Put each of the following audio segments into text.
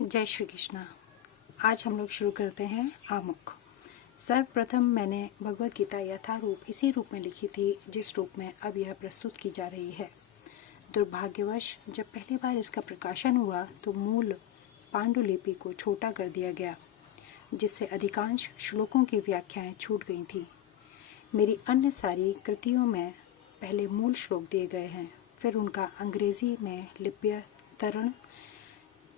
जय श्री कृष्णा। आज हम लोग शुरू करते हैं आमुख। सर्वप्रथम मैंने भगवत गीता यथारूप इसी रूप में लिखी थी जिस रूप में अब यह प्रस्तुत की जा रही है। दुर्भाग्यवश जब पहली बार इसका प्रकाशन हुआ तो मूल पांडुलिपि को छोटा कर दिया गया, जिससे अधिकांश श्लोकों की व्याख्याएं छूट गई थी। मेरी अन्य सारी कृतियों में पहले मूल श्लोक दिए गए हैं, फिर उनका अंग्रेजी में लिप्यंतरण,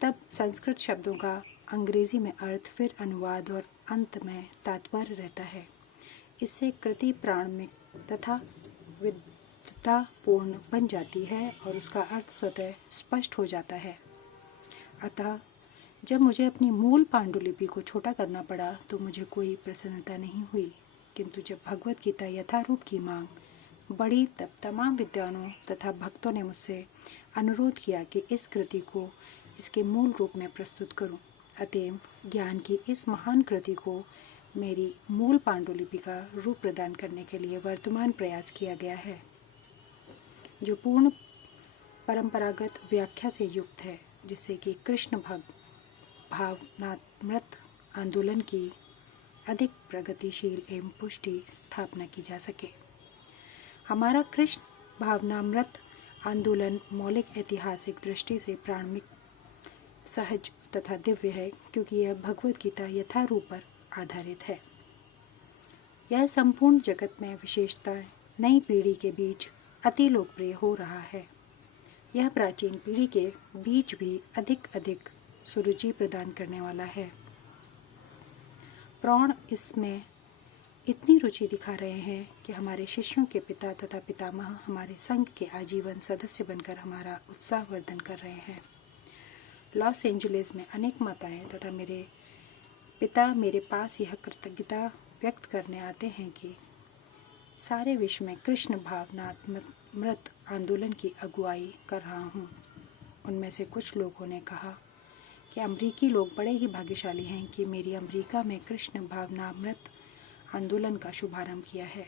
तब संस्कृत शब्दों का अंग्रेजी में अर्थ, फिर अनुवाद और अंत में तात्पर्य रहता है। इससे कृति प्राणमिक तथा विद्वत्तापूर्ण बन जाती है और उसका अर्थ स्वतः स्पष्ट हो जाता है। अतः जब मुझे अपनी मूल पांडुलिपि को छोटा करना पड़ा तो मुझे कोई प्रसन्नता नहीं हुई, किंतु जब भगवत गीता यथारूप की मांग बढ़ी तब तमाम विद्वानों तथा भक्तों ने मुझसे अनुरोध किया कि इस कृति को इसके मूल रूप में प्रस्तुत करूं। अतएव ज्ञान की इस महान कृति को मेरी मूल पांडुलिपि का रूप प्रदान करने के लिए वर्तमान प्रयास किया गया है, जो पूर्ण परंपरागत व्याख्या से युक्त है, जिससे कि कृष्ण भावनामृत आंदोलन की अधिक प्रगतिशील एवं पुष्टि स्थापना की जा सके। हमारा कृष्ण भावनामृत आंदोलन मौलिक ऐतिहासिक दृष्टि से प्राणमिक, सहज तथा दिव्य है, क्योंकि यह भगवत गीता यथारूप पर आधारित है। यह संपूर्ण जगत में विशेषता नई पीढ़ी के बीच अति लोकप्रिय हो रहा है। यह प्राचीन पीढ़ी के बीच भी अधिक सुरुचि प्रदान करने वाला है। प्रौढ़ इसमें इतनी रुचि दिखा रहे हैं कि हमारे शिष्यों के पिता तथा पितामह हमारे संघ के आजीवन सदस्य बनकर हमारा उत्साहवर्धन कर रहे हैं। लॉस एंजलिस में अनेक माताएं तथा मेरे पिता मेरे पास यह कृतज्ञता व्यक्त करने आते हैं कि सारे विश्व में कृष्ण भावनामृत आंदोलन की अगुवाई कर रहा हूँ। उनमें से कुछ लोगों ने कहा कि अमेरिकी लोग बड़े ही भाग्यशाली हैं कि मेरी अमेरिका में कृष्ण भावनामृत आंदोलन का शुभारंभ किया है,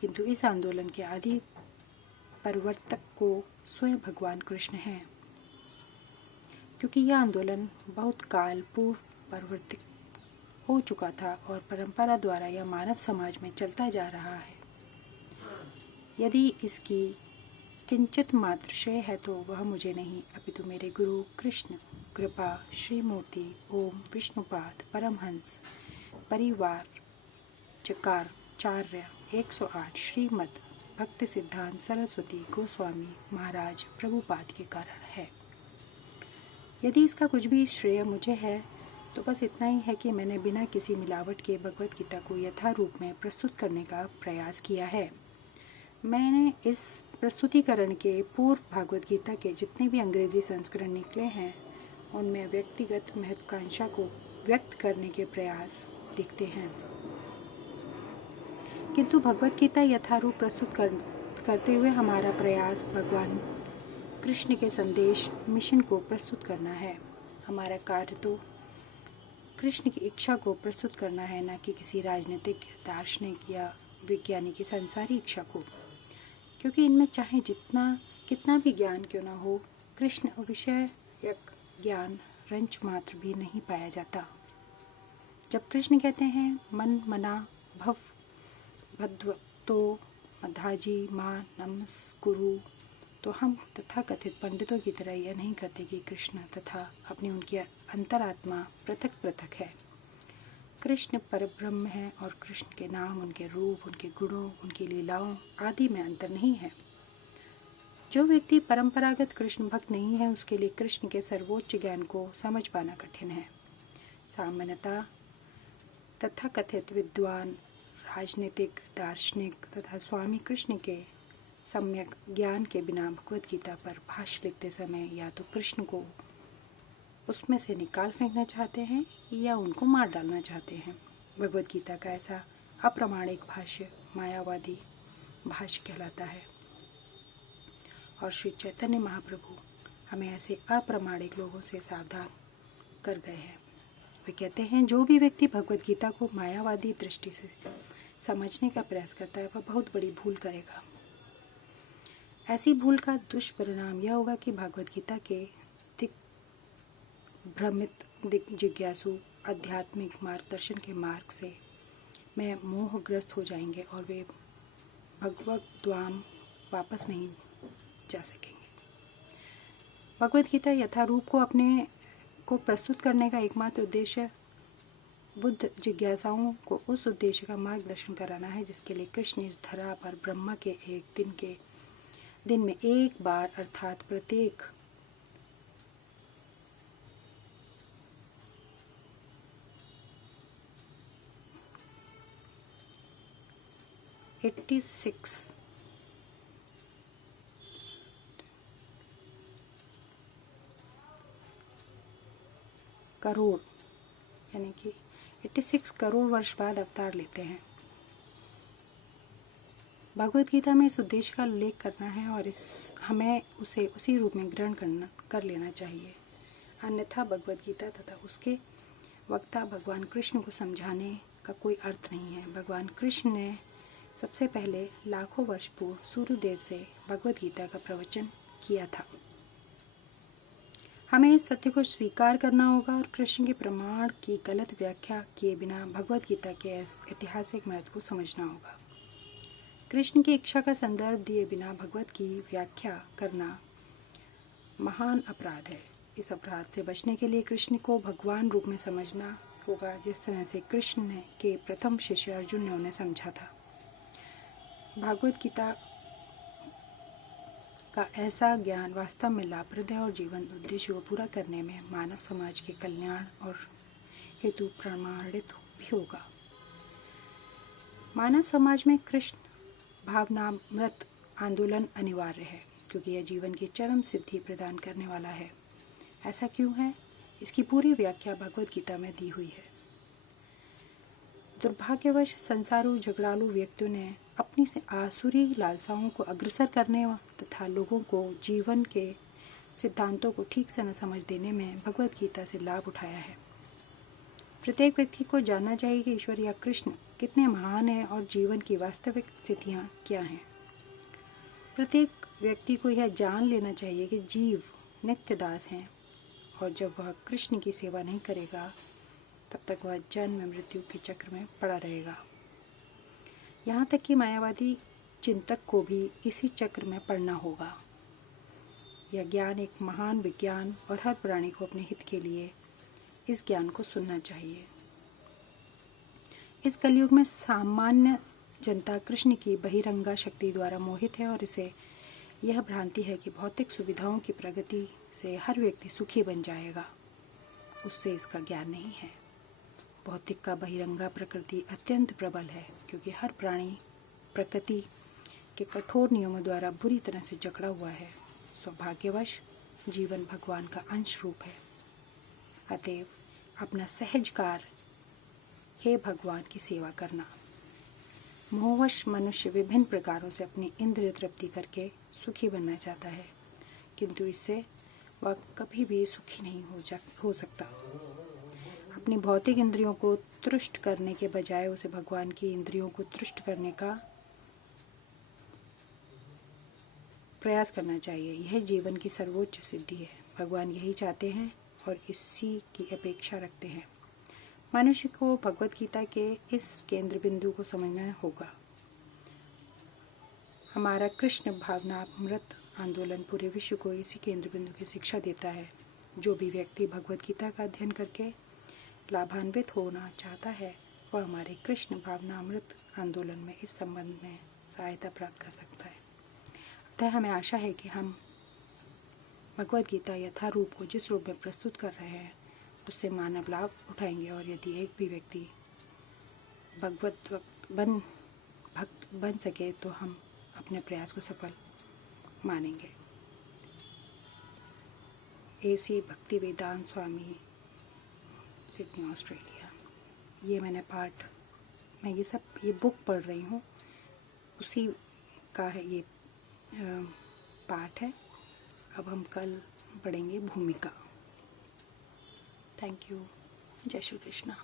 किंतु इस आंदोलन के आदि प्रवर्तक को स्वयं भगवान कृष्ण हैं, क्योंकि यह आंदोलन बहुत काल पूर्व प्रवर्तित हो चुका था और परंपरा द्वारा यह मानव समाज में चलता जा रहा है। यदि इसकी किंचित मात्र श्रेय है तो वह मुझे नहीं, अपितु मेरे गुरु कृष्ण कृपा श्रीमूर्ति ओम विष्णुपाद परमहंस परिवार चकाराचार्य 108 श्रीमद भक्ति सिद्धांत सरस्वती गोस्वामी महाराज प्रभुपाद के कारण है। यदि इसका कुछ भी श्रेय मुझे है तो बस इतना ही है कि मैंने बिना किसी मिलावट के भगवत गीता को यथारूप में प्रस्तुत करने का प्रयास किया है। मैंने इस प्रस्तुतिकरण के पूर्व भगवत गीता के जितने भी अंग्रेजी संस्करण निकले हैं उनमें व्यक्तिगत महत्वाकांक्षा को व्यक्त करने के प्रयास दिखते हैं, किंतु भगवत गीता यथारूप प्रस्तुत करते हुए हमारा प्रयास भगवान कृष्ण के संदेश मिशन को प्रस्तुत करना है। हमारा कार्य तो कृष्ण की इच्छा को प्रस्तुत करना है, न कि किसी राजनीतिक, दार्शनिक या वैज्ञानिक की संसारी इच्छा को, क्योंकि इनमें चाहे कितना भी ज्ञान क्यों न हो, कृष्ण विषयक ज्ञान रंच मात्र भी नहीं पाया जाता। जब कृष्ण कहते हैं मन मना भव भद्वतो मधाजी मां नमस्कुरु, तो हम तथाकथित पंडितों की तरह यह नहीं करते कि कृष्ण तथा अपनी उनकी अंतरात्मा पृथक पृथक है। कृष्ण परब्रह्म है और कृष्ण के नाम, उनके रूप, उनके गुणों, उनकी लीलाओं आदि में अंतर नहीं है। जो व्यक्ति परंपरागत कृष्ण भक्त नहीं है उसके लिए कृष्ण के सर्वोच्च ज्ञान को समझ पाना कठिन है। सामान्यतः तथाकथित विद्वान, राजनीतिक, दार्शनिक तथा स्वामी कृष्ण के सम्यक ज्ञान के बिना भगवत गीता पर भाष्य लिखते समय या तो कृष्ण को उसमें से निकाल फेंकना चाहते हैं या उनको मार डालना चाहते हैं। भगवत गीता का ऐसा अप्रामाणिक भाष्य मायावादी भाष्य कहलाता है और श्री चैतन्य महाप्रभु हमें ऐसे अप्रामाणिक लोगों से सावधान कर गए हैं। वे कहते हैं जो भी व्यक्ति भगवत गीता को मायावादी दृष्टि से समझने का प्रयास करता है वह बहुत बड़ी भूल करेगा। ऐसी भूल का दुष्परिणाम यह होगा कि भगवत गीता के भ्रमित जिज्ञासु आध्यात्मिक मार्गदर्शन के मार्ग से में मोहग्रस्त हो जाएंगे और वे भगवत धाम वापस नहीं जा सकेंगे। भगवद गीता यथारूप को अपने को प्रस्तुत करने का एकमात्र उद्देश्य बुद्ध जिज्ञासाओं को उस उद्देश्य का मार्गदर्शन कराना है जिसके लिए कृष्ण इस धरा पर ब्रह्मा के एक दिन में एक बार अर्थात प्रत्येक 86 करोड़ यानी कि 86 करोड़ वर्ष बाद अवतार लेते हैं। भगवद गीता में इस उद्देश्य का उल्लेख करना है और हमें उसे उसी रूप में ग्रहण कर लेना चाहिए, अन्यथा भगवद गीता तथा उसके वक्ता भगवान कृष्ण को समझाने का कोई अर्थ नहीं है। भगवान कृष्ण ने सबसे पहले लाखों वर्ष पूर्व सूर्यदेव से भगवद गीता का प्रवचन किया था। हमें इस तथ्य को स्वीकार करना होगा और कृष्ण के प्रमाण की गलत व्याख्या किए बिना भगवद गीता के ऐतिहासिक महत्व को समझना होगा। कृष्ण की इच्छा का संदर्भ दिए बिना भगवद की व्याख्या करना महान अपराध है। इस अपराध से बचने के लिए कृष्ण को भगवान रूप में समझना होगा, जिस तरह से कृष्ण के प्रथम शिष्य अर्जुन ने उन्हें समझा था। भगवद गीता का ऐसा ज्ञान वास्तव में लाभप्रद है और जीवन उद्देश्य को पूरा करने में मानव समाज के कल्याण और हेतु प्रमाणित भी होगा। मानव समाज में कृष्ण भावनामृत आंदोलन अनिवार्य है क्योंकि यह जीवन की चरम सिद्धि प्रदान करने वाला है। ऐसा क्यों है? इसकी पूरी व्याख्या भगवद गीता में दी हुई है। दुर्भाग्यवश संसारू झगड़ालू व्यक्तियों ने अपनी से आसुरी लालसाओं को अग्रसर करने तथा लोगों को जीवन के सिद्धांतों को ठीक से न समझ देने में भगवद गीता से लाभ उठाया है। प्रत्येक व्यक्ति को जानना चाहिए कि ईश्वर या कृष्ण कितने महान हैं और जीवन की वास्तविक स्थितियां क्या हैं। प्रत्येक व्यक्ति को यह जान लेना चाहिए कि जीव नित्य दास हैं और जब वह कृष्ण की सेवा नहीं करेगा तब तक वह जन्म मृत्यु के चक्र में पड़ा रहेगा। यहाँ तक कि मायावादी चिंतक को भी इसी चक्र में पड़ना होगा। यह ज्ञान एक महान विज्ञान और हर प्राणी को अपने हित के लिए इस ज्ञान को सुनना चाहिए। इस कलयुग में सामान्य जनता कृष्ण की बहिरंगा शक्ति द्वारा मोहित है और इसे यह भ्रांति है कि भौतिक सुविधाओं की प्रगति से हर व्यक्ति सुखी बन जाएगा। उससे इसका ज्ञान नहीं है। भौतिक का बहिरंगा प्रकृति अत्यंत प्रबल है क्योंकि हर प्राणी प्रकृति के कठोर नियमों द्वारा बुरी तरह से जकड़ा हुआ है। सौभाग्यवश जीवन भगवान का अंश रूप है। अतएव अपना सहज कार्य हे भगवान की सेवा करना। मोहवश मनुष्य विभिन्न प्रकारों से अपनी इंद्रिय तृप्ति करके सुखी बनना चाहता है, किंतु इससे वह कभी भी सुखी नहीं हो सकता। अपनी भौतिक इंद्रियों को तुष्ट करने के बजाय उसे भगवान की इंद्रियों को तुष्ट करने का प्रयास करना चाहिए। यह जीवन की सर्वोच्च सिद्धि है। भगवान यही चाहते हैं और इसी की अपेक्षा रखते हैं। मनुष्य को भगवद गीता के इस केंद्र बिंदु को समझना होगा। हमारा कृष्ण भावनामृत आंदोलन पूरे विश्व को इसी केंद्र बिंदु की शिक्षा देता है। जो भी व्यक्ति भगवद गीता का अध्ययन करके लाभान्वित होना चाहता है वह हमारे कृष्ण भावनामृत आंदोलन में इस संबंध में सहायता प्राप्त कर सकता है। अतः हमें आशा है कि हम भगवद गीता यथारूप को जिस रूप में प्रस्तुत कर रहे हैं उससे मानव लाभ उठाएंगे और यदि एक भी व्यक्ति भगवत भक्त बन सके तो हम अपने प्रयास को सफल मानेंगे। AC भक्ति वेदांत स्वामी, सिडनी, ऑस्ट्रेलिया। ये मैं ये बुक पढ़ रही हूँ, उसी का है ये पाठ है। अब हम कल पढ़ेंगे भूमिका। Thank you. जय श्री कृष्णा।